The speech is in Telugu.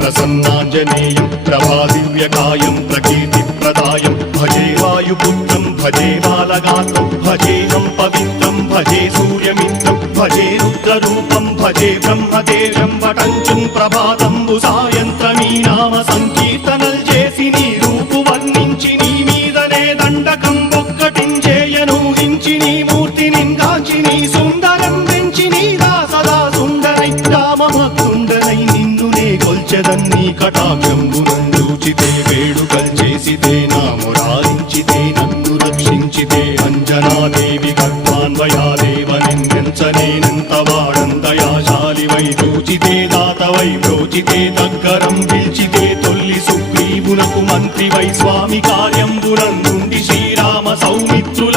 ప్రసన్నాంజనేయం ప్రభాదివ్యకాయం ప్రకీర్తిప్రదాయం భజే వాయుపుత్రం భజే బాలగాత్రం భజేహం పవిత్రం భజే సూర్యమిత్రం భజే రుద్రరూపం భజే బ్రహ్మదేవం వటంచుం ప్రభాతంబు సాయంత్రమీ నామ సంకీర్తనల్ చేసి నీ రూపు వర్ణించి నీ మీదనే దండకం ఒక్కటించేయనూహించి నీ మూర్తిని కాంచి నీ సుందరం పెంచి నీ దాసదా సుందరై రామభక్తుండరై నిన్నునే కొల్చెదన్నీ కటాక్షంబునందూచితే వేడుకల్ చేసితే నా మురారించితే నన్ను రక్షించితే అంజనాదేవి గర్భాన్వయాదేవనెంచనేనంత వాడందయాశాలివై చూచితే దాతవై బ్రోచితే దగ్గరం పిల్చితే తొల్లి సుగ్రీవునకు మంత్రివై స్వామి కార్యంబునందుండి శ్రీరామ సౌమిత్రుల